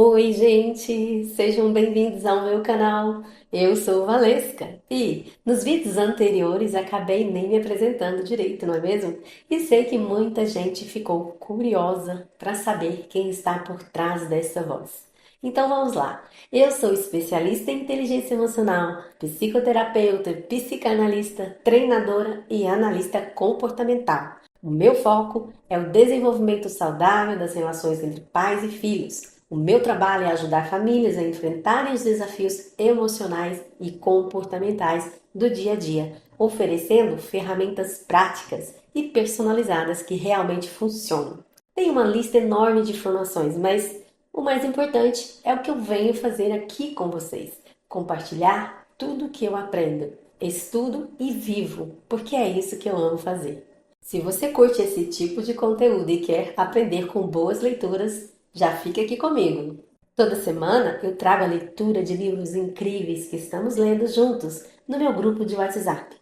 Oi, gente! Sejam bem-vindos ao meu canal. Eu sou Valesca e nos vídeos anteriores acabei nem me apresentando direito, não é mesmo? E sei que muita gente ficou curiosa para saber quem está por trás dessa voz. Então vamos lá. Eu sou especialista em inteligência emocional, psicoterapeuta, psicanalista, treinadora e analista comportamental. O meu foco é o desenvolvimento saudável das relações entre pais e filhos. O meu trabalho é ajudar famílias a enfrentarem os desafios emocionais e comportamentais do dia a dia, oferecendo ferramentas práticas e personalizadas que realmente funcionam. Tem uma lista enorme de informações, mas o mais importante é o que eu venho fazer aqui com vocês: compartilhar tudo o que eu aprendo, estudo e vivo, porque é isso que eu amo fazer. Se você curte esse tipo de conteúdo e quer aprender com boas leituras, já fica aqui comigo. Toda semana eu trago a leitura de livros incríveis que estamos lendo juntos no meu grupo de WhatsApp.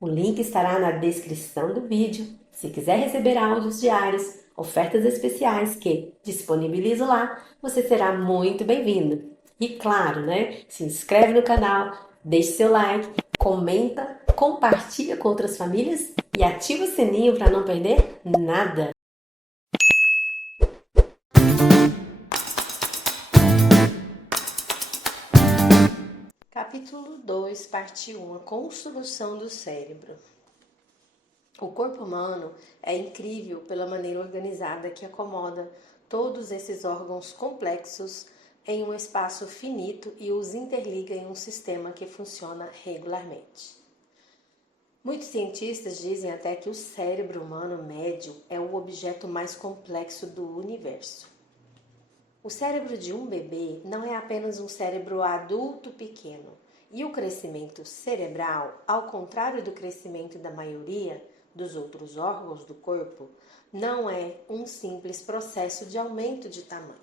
O link estará na descrição do vídeo. Se quiser receber áudios diários, ofertas especiais que disponibilizo lá, você será muito bem-vindo. E claro, né? Se inscreve no canal, deixe seu like, comenta, compartilha com outras famílias e ativa o sininho para não perder nada. Capítulo 2, parte 1: A construção do cérebro. O corpo humano é incrível pela maneira organizada que acomoda todos esses órgãos complexos em um espaço finito e os interliga em um sistema que funciona regularmente. Muitos cientistas dizem até que o cérebro humano médio é o objeto mais complexo do universo. O cérebro de um bebê não é apenas um cérebro adulto pequeno, e o crescimento cerebral, ao contrário do crescimento da maioria dos outros órgãos do corpo, não é um simples processo de aumento de tamanho.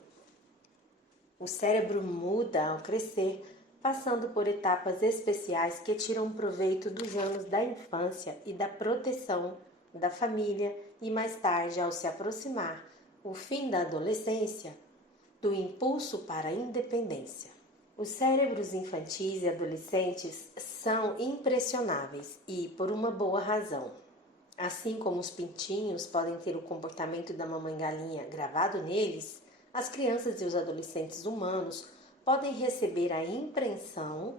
O cérebro muda ao crescer, passando por etapas especiais que tiram proveito dos anos da infância e da proteção da família e mais tarde, ao se aproximar o fim da adolescência, do impulso para a independência. Os cérebros infantis e adolescentes são impressionáveis e por uma boa razão. Assim como os pintinhos podem ter o comportamento da mamãe galinha gravado neles, as crianças e os adolescentes humanos podem receber a impressão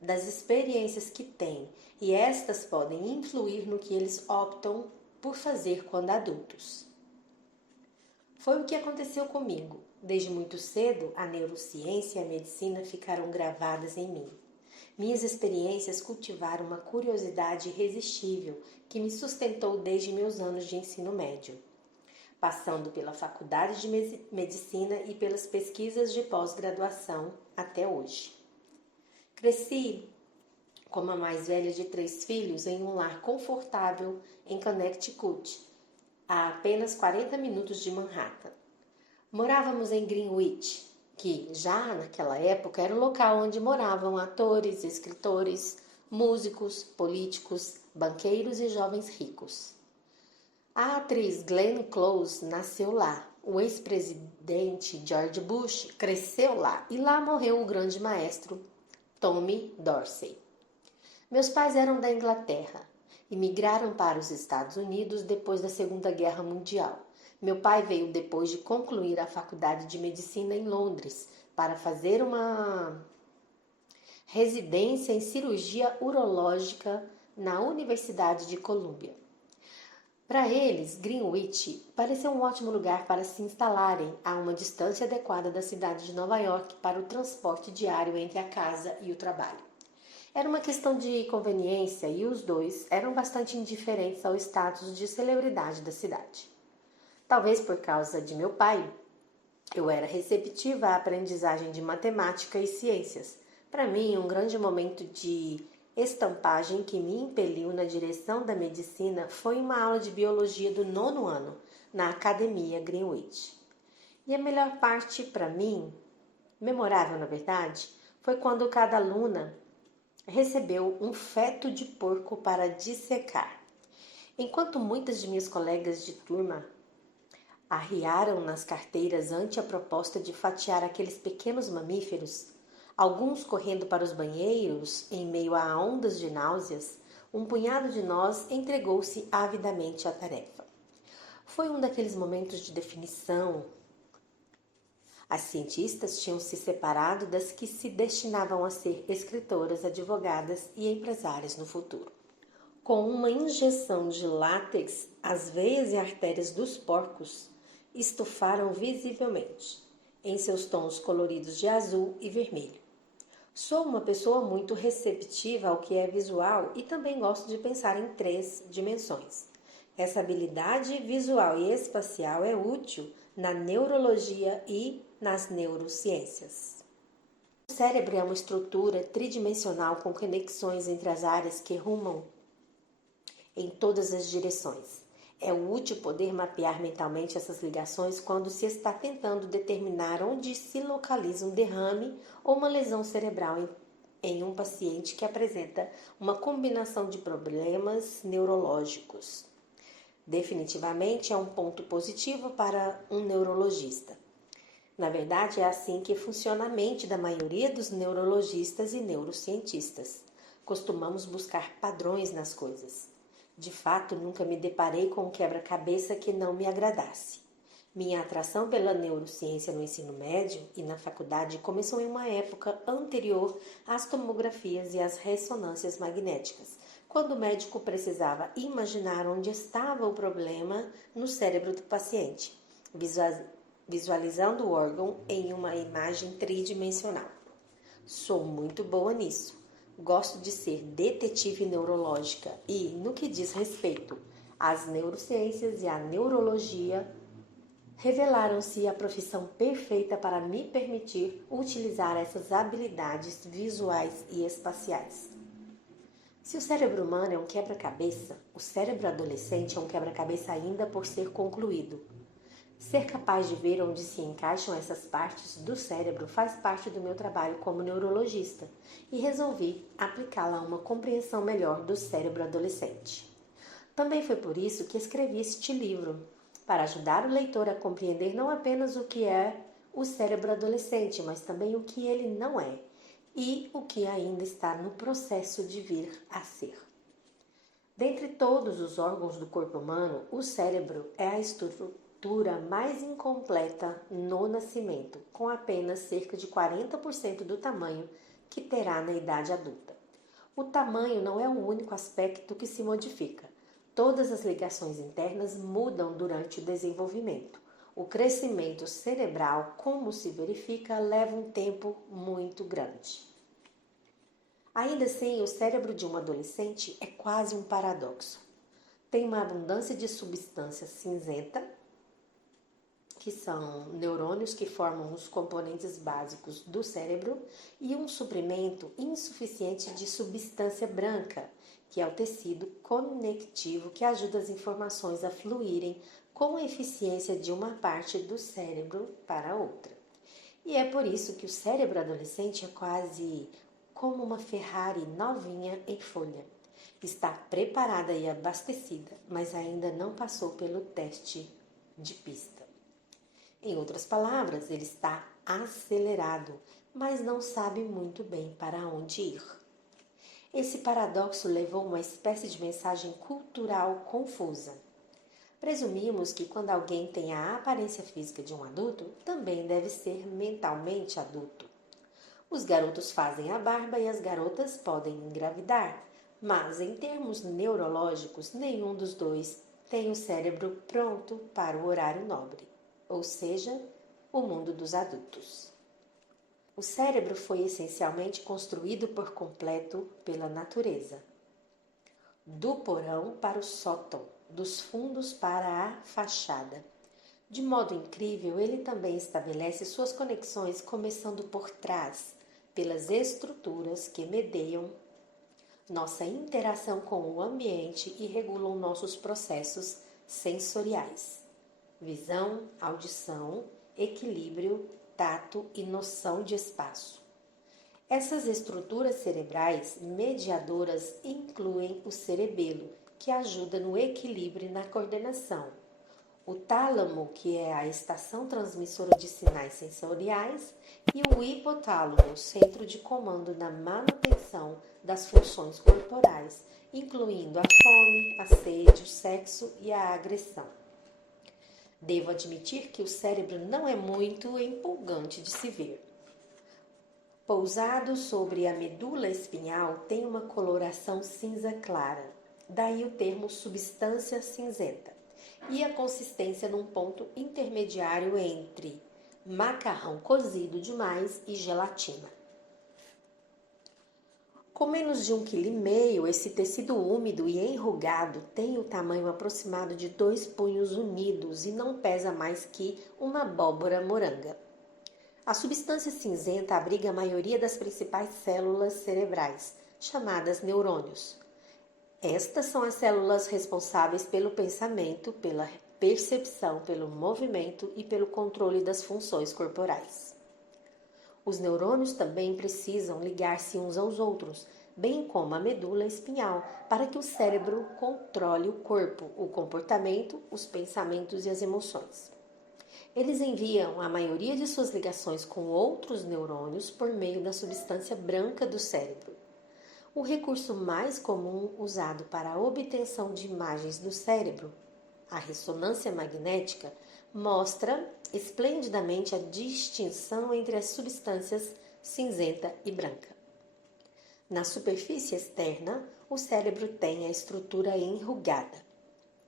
das experiências que têm e estas podem influir no que eles optam por fazer quando adultos. Foi o que aconteceu comigo. Desde muito cedo, a neurociência e a medicina ficaram gravadas em mim. Minhas experiências cultivaram uma curiosidade irresistível que me sustentou desde meus anos de ensino médio, passando pela faculdade de medicina e pelas pesquisas de pós-graduação até hoje. Cresci como a mais velha de 3 filhos em um lar confortável em Connecticut, a apenas 40 minutos de Manhattan. Morávamos em Greenwich, que já naquela época era o local onde moravam atores, escritores, músicos, políticos, banqueiros e jovens ricos. A atriz Glenn Close nasceu lá. O ex-presidente George Bush cresceu lá e lá morreu o grande maestro Tommy Dorsey. Meus pais eram da Inglaterra e migraram para os Estados Unidos depois da Segunda Guerra Mundial. Meu pai veio depois de concluir a faculdade de medicina em Londres para fazer uma residência em cirurgia urológica na Universidade de Columbia. Para eles, Greenwich pareceu um ótimo lugar para se instalarem a uma distância adequada da cidade de Nova York para o transporte diário entre a casa e o trabalho. Era uma questão de conveniência e os dois eram bastante indiferentes ao status de celebridade da cidade. Talvez por causa de meu pai, eu era receptiva à aprendizagem de matemática e ciências. Para mim, um grande momento de estampagem que me impeliu na direção da medicina foi uma aula de biologia do 9º ano, na Academia Greenwich. E a melhor parte para mim, memorável na verdade, foi quando cada aluna recebeu um feto de porco para dissecar. Enquanto muitas de minhas colegas de turma Arriaram nas carteiras ante a proposta de fatiar aqueles pequenos mamíferos, alguns correndo para os banheiros em meio a ondas de náuseas. Um punhado de nós entregou-se avidamente à tarefa. Foi um daqueles momentos de definição. As cientistas tinham se separado das que se destinavam a ser escritoras, advogadas e empresárias no futuro. Com uma injeção de látex, as veias e artérias dos porcos estufaram visivelmente, em seus tons coloridos de azul e vermelho. Sou uma pessoa muito receptiva ao que é visual e também gosto de pensar em 3 dimensões. Essa habilidade visual e espacial é útil na neurologia e nas neurociências. O cérebro é uma estrutura tridimensional com conexões entre as áreas que rumam em todas as direções. É útil poder mapear mentalmente essas ligações quando se está tentando determinar onde se localiza um derrame ou uma lesão cerebral em um paciente que apresenta uma combinação de problemas neurológicos. Definitivamente é um ponto positivo para um neurologista. Na verdade, é assim que funciona a mente da maioria dos neurologistas e neurocientistas. Costumamos buscar padrões nas coisas. De fato, nunca me deparei com um quebra-cabeça que não me agradasse. Minha atração pela neurociência no ensino médio e na faculdade começou em uma época anterior às tomografias e às ressonâncias magnéticas, quando o médico precisava imaginar onde estava o problema no cérebro do paciente, visualizando o órgão em uma imagem tridimensional. Sou muito boa nisso. Gosto de ser detetive neurológica e, no que diz respeito às neurociências e à neurologia, revelaram-se a profissão perfeita para me permitir utilizar essas habilidades visuais e espaciais. Se o cérebro humano é um quebra-cabeça, o cérebro adolescente é um quebra-cabeça ainda por ser concluído. Ser capaz de ver onde se encaixam essas partes do cérebro faz parte do meu trabalho como neurologista e resolvi aplicá-la a uma compreensão melhor do cérebro adolescente. Também foi por isso que escrevi este livro, para ajudar o leitor a compreender não apenas o que é o cérebro adolescente, mas também o que ele não é e o que ainda está no processo de vir a ser. Dentre todos os órgãos do corpo humano, o cérebro é a estrutura mais incompleta no nascimento, com apenas cerca de 40% do tamanho que terá na idade adulta. O tamanho não é o único aspecto que se modifica. Todas as ligações internas mudam durante o desenvolvimento. O crescimento cerebral, como se verifica, leva um tempo muito grande. Ainda assim, o cérebro de um adolescente é quase um paradoxo. Tem uma abundância de substância cinzenta, que são neurônios que formam os componentes básicos do cérebro, e um suprimento insuficiente de substância branca, que é o tecido conectivo que ajuda as informações a fluírem com eficiência de uma parte do cérebro para outra. E é por isso que o cérebro adolescente é quase como uma Ferrari novinha em folha. Está preparada e abastecida, mas ainda não passou pelo teste de pista. Em outras palavras, ele está acelerado, mas não sabe muito bem para onde ir. Esse paradoxo levou uma espécie de mensagem cultural confusa. Presumimos que quando alguém tem a aparência física de um adulto, também deve ser mentalmente adulto. Os garotos fazem a barba e as garotas podem engravidar, mas em termos neurológicos, nenhum dos dois tem o cérebro pronto para o horário nobre, ou seja, o mundo dos adultos. O cérebro foi essencialmente construído por completo pela natureza. Do porão para o sótão, dos fundos para a fachada. De modo incrível, ele também estabelece suas conexões começando por trás, pelas estruturas que medeiam nossa interação com o ambiente e regulam nossos processos sensoriais. Visão, audição, equilíbrio, tato e noção de espaço. Essas estruturas cerebrais mediadoras incluem o cerebelo, que ajuda no equilíbrio e na coordenação, o tálamo, que é a estação transmissora de sinais sensoriais, e o hipotálamo, centro de comando na manutenção das funções corporais, incluindo a fome, a sede, o sexo e a agressão. Devo admitir que o cérebro não é muito empolgante de se ver. Pousado sobre a medula espinhal, tem uma coloração cinza clara, daí o termo substância cinzenta, e a consistência num ponto intermediário entre macarrão cozido demais e gelatina. Com menos de 1,5 kg, esse tecido úmido e enrugado tem o tamanho aproximado de 2 punhos unidos e não pesa mais que uma abóbora moranga. A substância cinzenta abriga a maioria das principais células cerebrais, chamadas neurônios. Estas são as células responsáveis pelo pensamento, pela percepção, pelo movimento e pelo controle das funções corporais. Os neurônios também precisam ligar-se uns aos outros, bem como a medula espinhal, para que o cérebro controle o corpo, o comportamento, os pensamentos e as emoções. Eles enviam a maioria de suas ligações com outros neurônios por meio da substância branca do cérebro. O recurso mais comum usado para a obtenção de imagens do cérebro, a ressonância magnética, mostra esplendidamente a distinção entre as substâncias cinzenta e branca. Na superfície externa, o cérebro tem a estrutura enrugada.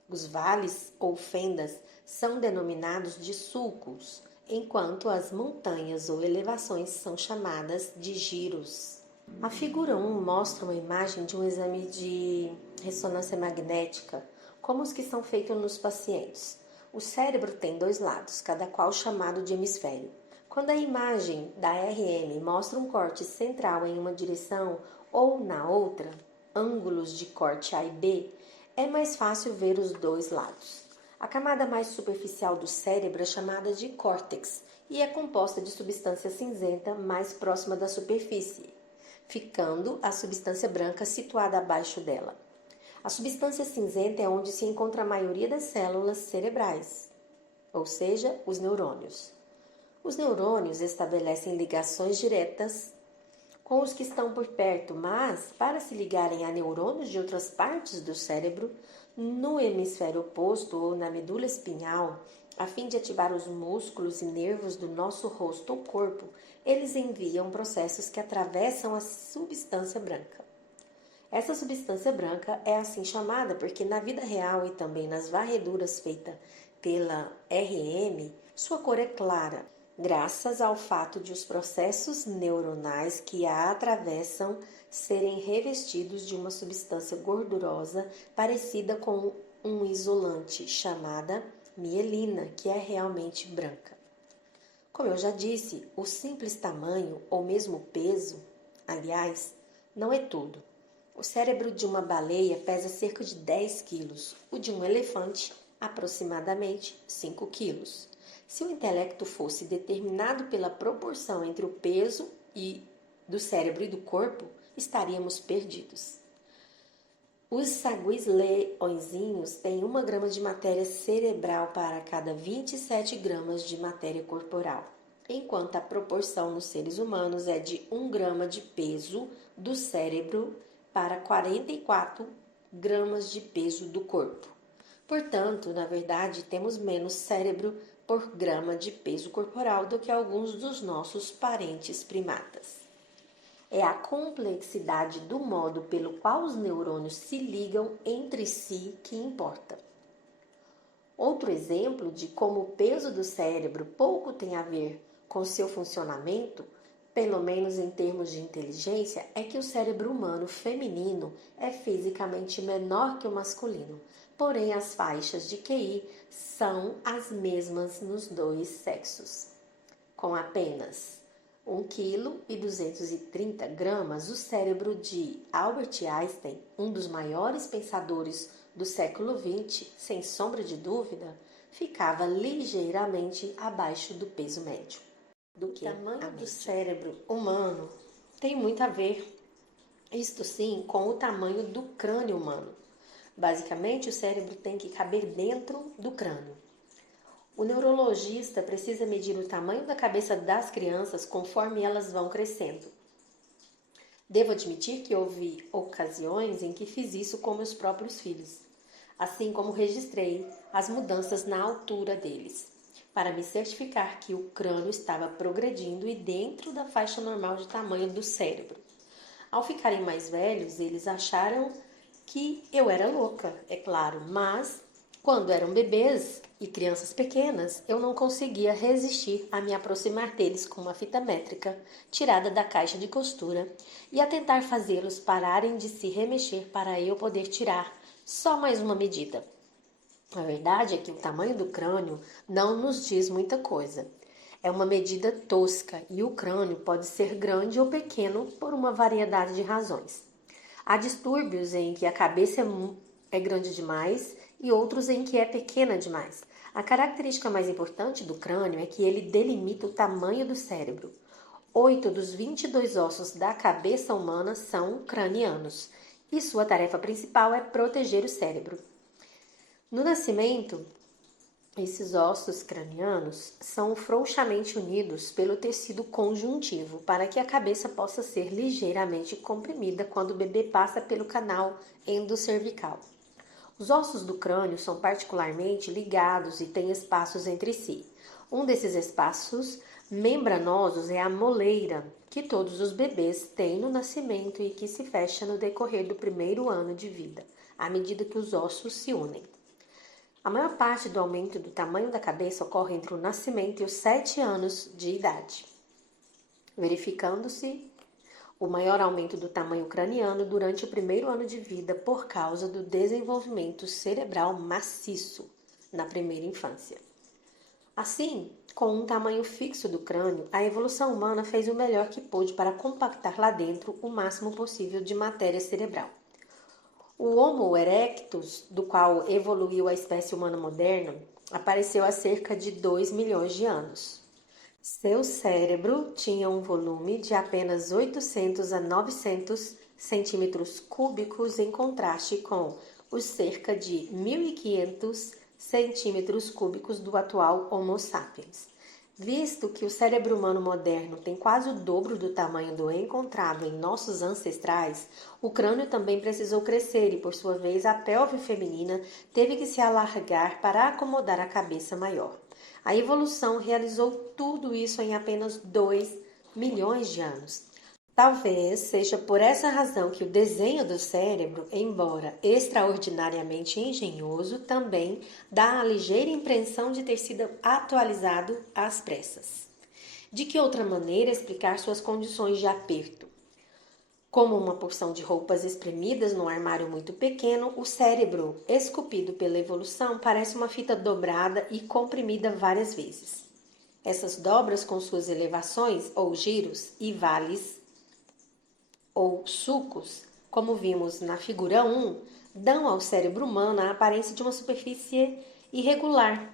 Os vales ou fendas são denominados de sulcos, enquanto as montanhas ou elevações são chamadas de giros. A figura 1 mostra uma imagem de um exame de ressonância magnética, como os que são feitos nos pacientes. O cérebro tem 2 lados, cada qual chamado de hemisfério. Quando a imagem da RM mostra um corte central em uma direção ou na outra, ângulos de corte A e B, é mais fácil ver os 2 lados. A camada mais superficial do cérebro é chamada de córtex e é composta de substância cinzenta mais próxima da superfície, ficando a substância branca situada abaixo dela. A substância cinzenta é onde se encontra a maioria das células cerebrais, ou seja, os neurônios. Os neurônios estabelecem ligações diretas com os que estão por perto, mas para se ligarem a neurônios de outras partes do cérebro, no hemisfério oposto ou na medula espinhal, a fim de ativar os músculos e nervos do nosso rosto ou corpo, eles enviam processos que atravessam a substância branca. Essa substância branca é assim chamada porque na vida real e também nas varreduras feitas pela RM, sua cor é clara, graças ao fato de os processos neuronais que a atravessam serem revestidos de uma substância gordurosa parecida com um isolante, chamada mielina, que é realmente branca. Como eu já disse, o simples tamanho ou mesmo peso, aliás, não é tudo. O cérebro de uma baleia pesa cerca de 10 quilos, o de um elefante, aproximadamente 5 quilos. Se o intelecto fosse determinado pela proporção entre o peso do cérebro e do corpo, estaríamos perdidos. Os saguis leõezinhos têm 1 grama de matéria cerebral para cada 27 gramas de matéria corporal, enquanto a proporção nos seres humanos é de 1 grama de peso do cérebro para 44 gramas de peso do corpo. Portanto, na verdade, temos menos cérebro por grama de peso corporal do que alguns dos nossos parentes primatas. É a complexidade do modo pelo qual os neurônios se ligam entre si que importa. Outro exemplo de como o peso do cérebro pouco tem a ver com seu funcionamento, pelo menos em termos de inteligência, é que o cérebro humano feminino é fisicamente menor que o masculino, porém as faixas de QI são as mesmas nos 2 sexos. Com apenas 1,230 kg, o cérebro de Albert Einstein, um dos maiores pensadores do século XX, sem sombra de dúvida, ficava ligeiramente abaixo do peso médio. O tamanho do cérebro humano tem muito a ver, isto sim, com o tamanho do crânio humano. Basicamente, o cérebro tem que caber dentro do crânio. O neurologista precisa medir o tamanho da cabeça das crianças conforme elas vão crescendo. Devo admitir que houve ocasiões em que fiz isso com meus próprios filhos, assim como registrei as mudanças na altura deles, para me certificar que o crânio estava progredindo e dentro da faixa normal de tamanho do cérebro. Ao ficarem mais velhos, eles acharam que eu era louca, é claro, mas quando eram bebês e crianças pequenas, eu não conseguia resistir a me aproximar deles com uma fita métrica tirada da caixa de costura e a tentar fazê-los pararem de se remexer para eu poder tirar só mais uma medida. A verdade é que o tamanho do crânio não nos diz muita coisa. É uma medida tosca e o crânio pode ser grande ou pequeno por uma variedade de razões. Há distúrbios em que a cabeça é grande demais e outros em que é pequena demais. A característica mais importante do crânio é que ele delimita o tamanho do cérebro. 8 dos 22 ossos da cabeça humana são cranianos e sua tarefa principal é proteger o cérebro. No nascimento, esses ossos cranianos são frouxamente unidos pelo tecido conjuntivo para que a cabeça possa ser ligeiramente comprimida quando o bebê passa pelo canal endocervical. Os ossos do crânio são particularmente ligados e têm espaços entre si. Um desses espaços membranosos é a moleira, que todos os bebês têm no nascimento e que se fecha no decorrer do primeiro ano de vida, à medida que os ossos se unem. A maior parte do aumento do tamanho da cabeça ocorre entre o nascimento e os 7 anos de idade, verificando-se o maior aumento do tamanho craniano durante o primeiro ano de vida por causa do desenvolvimento cerebral maciço na primeira infância. Assim, com um tamanho fixo do crânio, a evolução humana fez o melhor que pôde para compactar lá dentro o máximo possível de matéria cerebral. O Homo erectus, do qual evoluiu a espécie humana moderna, apareceu há cerca de 2 milhões de anos. Seu cérebro tinha um volume de apenas 800 a 900 centímetros cúbicos, em contraste com os cerca de 1.500 centímetros cúbicos do atual Homo sapiens. Visto que o cérebro humano moderno tem quase o dobro do tamanho do encontrado em nossos ancestrais, o crânio também precisou crescer e, por sua vez, a pelve feminina teve que se alargar para acomodar a cabeça maior. A evolução realizou tudo isso em apenas 2 milhões de anos. Talvez seja por essa razão que o desenho do cérebro, embora extraordinariamente engenhoso, também dá a ligeira impressão de ter sido atualizado às pressas. De que outra maneira explicar suas condições de aperto? Como uma porção de roupas espremidas num armário muito pequeno, o cérebro, esculpido pela evolução, parece uma fita dobrada e comprimida várias vezes. Essas dobras, com suas elevações ou giros e vales ou sulcos, como vimos na figura 1, dão ao cérebro humano a aparência de uma superfície irregular,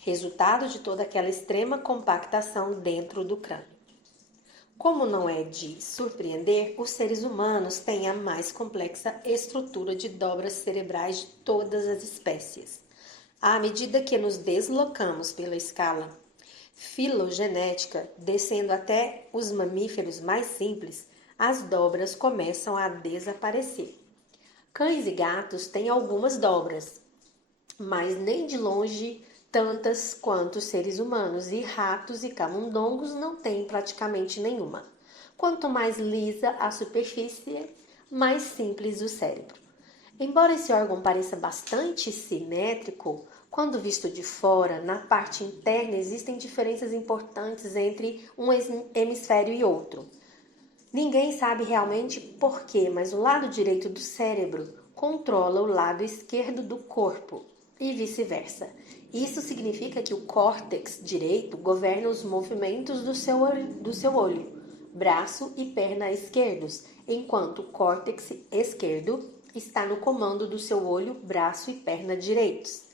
resultado de toda aquela extrema compactação dentro do crânio. Como não é de surpreender, os seres humanos têm a mais complexa estrutura de dobras cerebrais de todas as espécies. À medida que nos deslocamos pela escala filogenética, descendo até os mamíferos mais simples, as dobras começam a desaparecer. Cães e gatos têm algumas dobras, mas nem de longe tantas quanto os seres humanos, e ratos e camundongos não têm praticamente nenhuma. Quanto mais lisa a superfície, mais simples o cérebro. Embora esse órgão pareça bastante simétrico, quando visto de fora, na parte interna existem diferenças importantes entre um hemisfério e outro. Ninguém sabe realmente por quê, mas o lado direito do cérebro controla o lado esquerdo do corpo e vice-versa. Isso significa que o córtex direito governa os movimentos do seu olho, braço e perna esquerdos, enquanto o córtex esquerdo está no comando do seu olho, braço e perna direitos.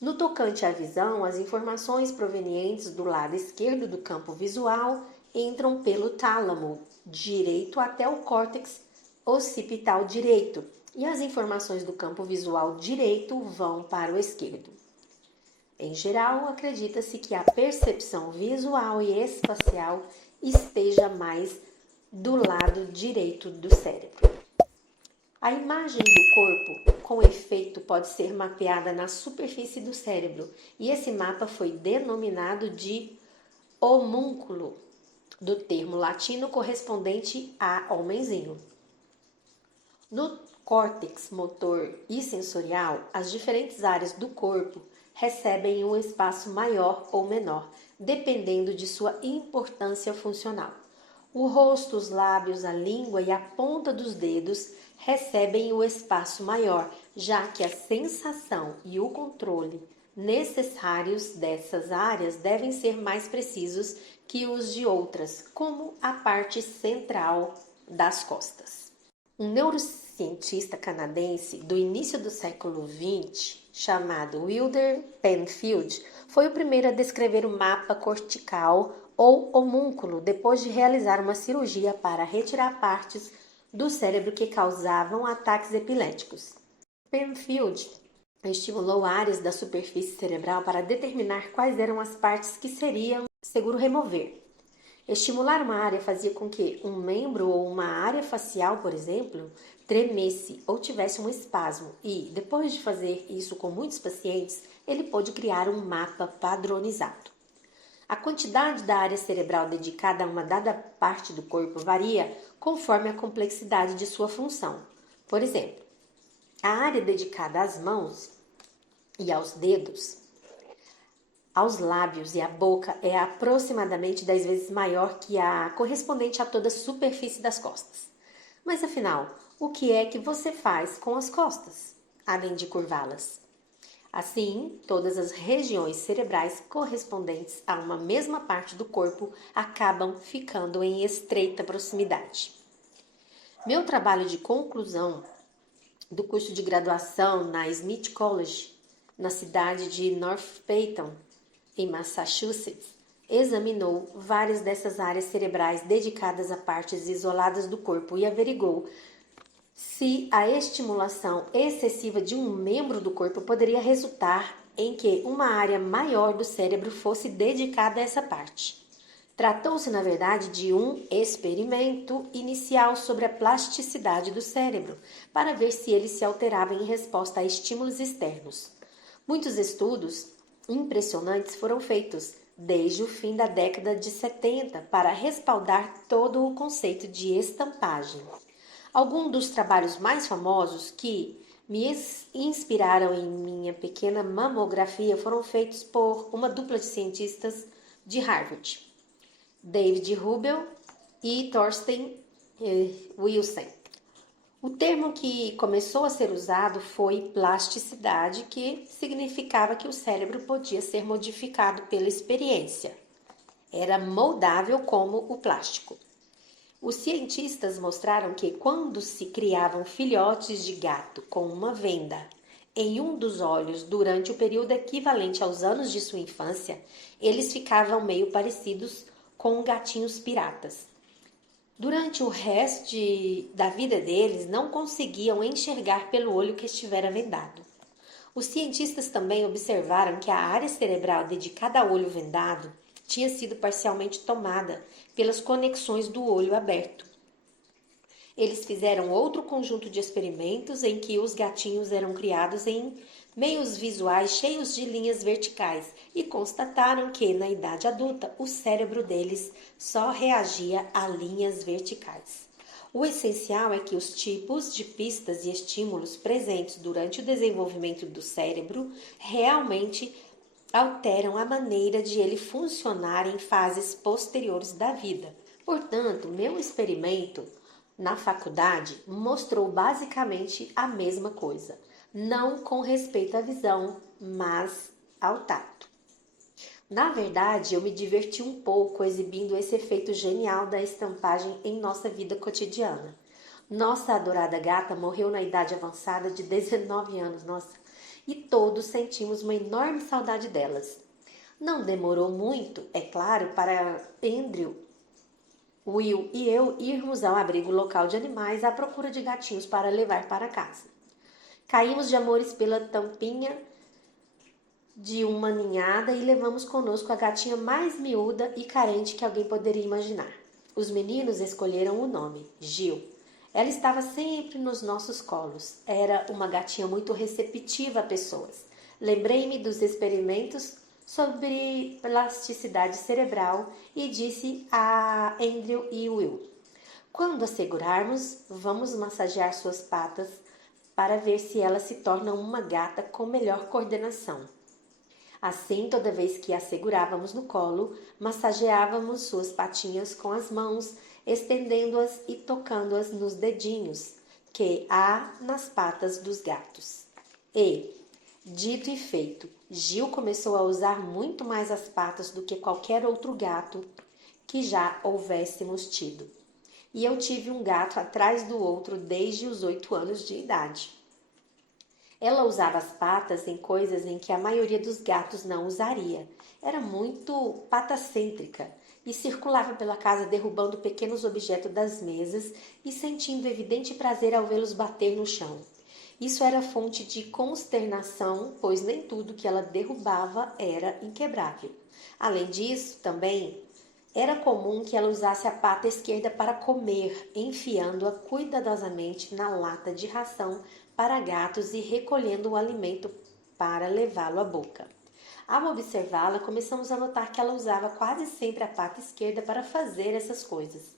No tocante à visão, as informações provenientes do lado esquerdo do campo visual entram pelo tálamo direito até o córtex occipital direito, e as informações do campo visual direito vão para o esquerdo. Em geral, acredita-se que a percepção visual e espacial esteja mais do lado direito do cérebro. A imagem do corpo, com efeito, pode ser mapeada na superfície do cérebro, e esse mapa foi denominado de homúnculo, do termo latino correspondente a homenzinho. No córtex motor e sensorial, as diferentes áreas do corpo recebem um espaço maior ou menor, dependendo de sua importância funcional. O rosto, os lábios, a língua e a ponta dos dedos recebem o espaço maior, já que a sensação e o controle necessários dessas áreas devem ser mais precisos que os de outras, como a parte central das costas. Um neurocientista canadense do início do século XX, chamado Wilder Penfield, foi o primeiro a descrever o mapa cortical ou homúnculo depois de realizar uma cirurgia para retirar partes do cérebro que causavam ataques epiléticos. Penfield estimulou áreas da superfície cerebral para determinar quais eram as partes que seriam seguro remover. Estimular uma área fazia com que um membro ou uma área facial, por exemplo, tremesse ou tivesse um espasmo e, depois de fazer isso com muitos pacientes, ele pôde criar um mapa padronizado. A quantidade da área cerebral dedicada a uma dada parte do corpo varia conforme a complexidade de sua função. Por exemplo, a área dedicada às mãos e aos dedos, aos lábios e à boca é aproximadamente 10 vezes maior que a correspondente a toda a superfície das costas. Mas afinal, o que é que você faz com as costas, além de curvá-las? Assim, todas as regiões cerebrais correspondentes a uma mesma parte do corpo acabam ficando em estreita proximidade. Meu trabalho de conclusão do curso de graduação na Smith College, na cidade de North Peyton, em Massachusetts, examinou várias dessas áreas cerebrais dedicadas a partes isoladas do corpo e averigou se a estimulação excessiva de um membro do corpo poderia resultar em que uma área maior do cérebro fosse dedicada a essa parte. Tratou-se, na verdade, de um experimento inicial sobre a plasticidade do cérebro, para ver se ele se alterava em resposta a estímulos externos. Muitos estudos impressionantes foram feitos desde o fim da década de 70 para respaldar todo o conceito de estampagem. Alguns dos trabalhos mais famosos que me inspiraram em minha pequena mamografia foram feitos por uma dupla de cientistas de Harvard, David Hubel e Thorsten Wilson. O termo que começou a ser usado foi plasticidade, que significava que o cérebro podia ser modificado pela experiência. Era moldável como o plástico. Os cientistas mostraram que quando se criavam filhotes de gato com uma venda em um dos olhos durante o período equivalente aos anos de sua infância, eles ficavam meio parecidos com gatinhos piratas. Durante o resto da vida deles, não conseguiam enxergar pelo olho que estivera vendado. Os cientistas também observaram que a área cerebral dedicada ao olho vendado tinha sido parcialmente tomada pelas conexões do olho aberto. Eles fizeram outro conjunto de experimentos em que os gatinhos eram criados em meios visuais cheios de linhas verticais e constataram que, na idade adulta, o cérebro deles só reagia a linhas verticais. O essencial é que os tipos de pistas e estímulos presentes durante o desenvolvimento do cérebro realmente alteram a maneira de ele funcionar em fases posteriores da vida. Portanto, meu experimento na faculdade mostrou basicamente a mesma coisa, não com respeito à visão, mas ao tato. Na verdade, eu me diverti um pouco exibindo esse efeito genial da estampagem em nossa vida cotidiana. Nossa adorada gata morreu na idade avançada de 19 anos, e todos sentimos uma enorme saudade delas. Não demorou muito, é claro, para Andrew, Will e eu irmos ao abrigo local de animais à procura de gatinhos para levar para casa. Caímos de amores pela tampinha de uma ninhada e levamos conosco a gatinha mais miúda e carente que alguém poderia imaginar. Os meninos escolheram o nome, Gil. Ela estava sempre nos nossos colos. Era uma gatinha muito receptiva a pessoas. Lembrei-me dos experimentos sobre plasticidade cerebral e disse a Andrew e Will: quando a segurarmos, vamos massagear suas patas para ver se ela se torna uma gata com melhor coordenação. Assim, toda vez que a segurávamos no colo, massageávamos suas patinhas com as mãos, estendendo-as e tocando-as nos dedinhos que há nas patas dos gatos. E, dito e feito, Gil começou a usar muito mais as patas do que qualquer outro gato que já houvéssemos tido. E eu tive um gato atrás do outro desde os 8 anos de idade. Ela usava as patas em coisas em que a maioria dos gatos não usaria. Era muito patacêntrica e circulava pela casa derrubando pequenos objetos das mesas e sentindo evidente prazer ao vê-los bater no chão. Isso era fonte de consternação, pois nem tudo que ela derrubava era inquebrável. Além disso, também era comum que ela usasse a pata esquerda para comer, enfiando-a cuidadosamente na lata de ração para gatos e recolhendo o alimento para levá-lo à boca. Ao observá-la, começamos a notar que ela usava quase sempre a pata esquerda para fazer essas coisas.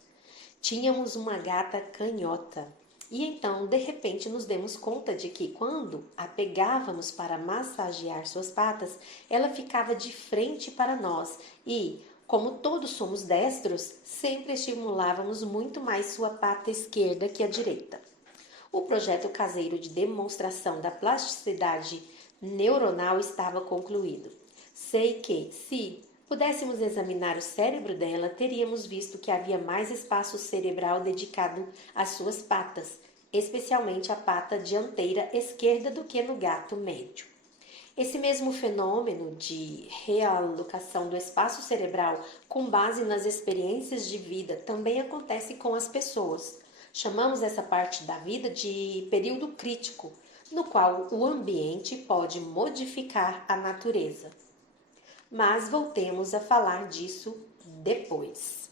Tínhamos uma gata canhota e então, de repente, nos demos conta de que, quando a pegávamos para massagear suas patas, ela ficava de frente para nós e, como todos somos destros, sempre estimulávamos muito mais sua pata esquerda que a direita. O projeto caseiro de demonstração da plasticidade neuronal estava concluído. Sei que, se pudéssemos examinar o cérebro dela, teríamos visto que havia mais espaço cerebral dedicado às suas patas, especialmente a pata dianteira esquerda do que no gato médio. Esse mesmo fenômeno de realocação do espaço cerebral com base nas experiências de vida também acontece com as pessoas. Chamamos essa parte da vida de período crítico, no qual o ambiente pode modificar a natureza. Mas voltemos a falar disso depois.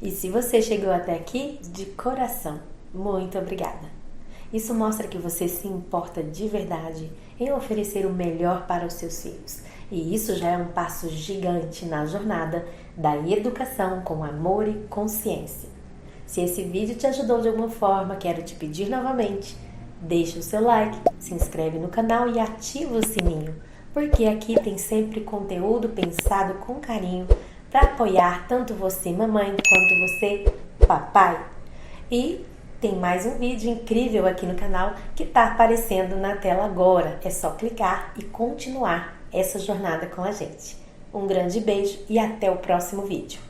E se você chegou até aqui, de coração, muito obrigada. Isso mostra que você se importa de verdade em oferecer o melhor para os seus filhos. E isso já é um passo gigante na jornada da educação com amor e consciência. Se esse vídeo te ajudou de alguma forma, quero te pedir novamente, deixa o seu like, se inscreve no canal e ativa o sininho, porque aqui tem sempre conteúdo pensado com carinho para apoiar tanto você, mamãe, quanto você, papai. E tem mais um vídeo incrível aqui no canal que está aparecendo na tela agora. É só clicar e continuar essa jornada com a gente. Um grande beijo e até o próximo vídeo.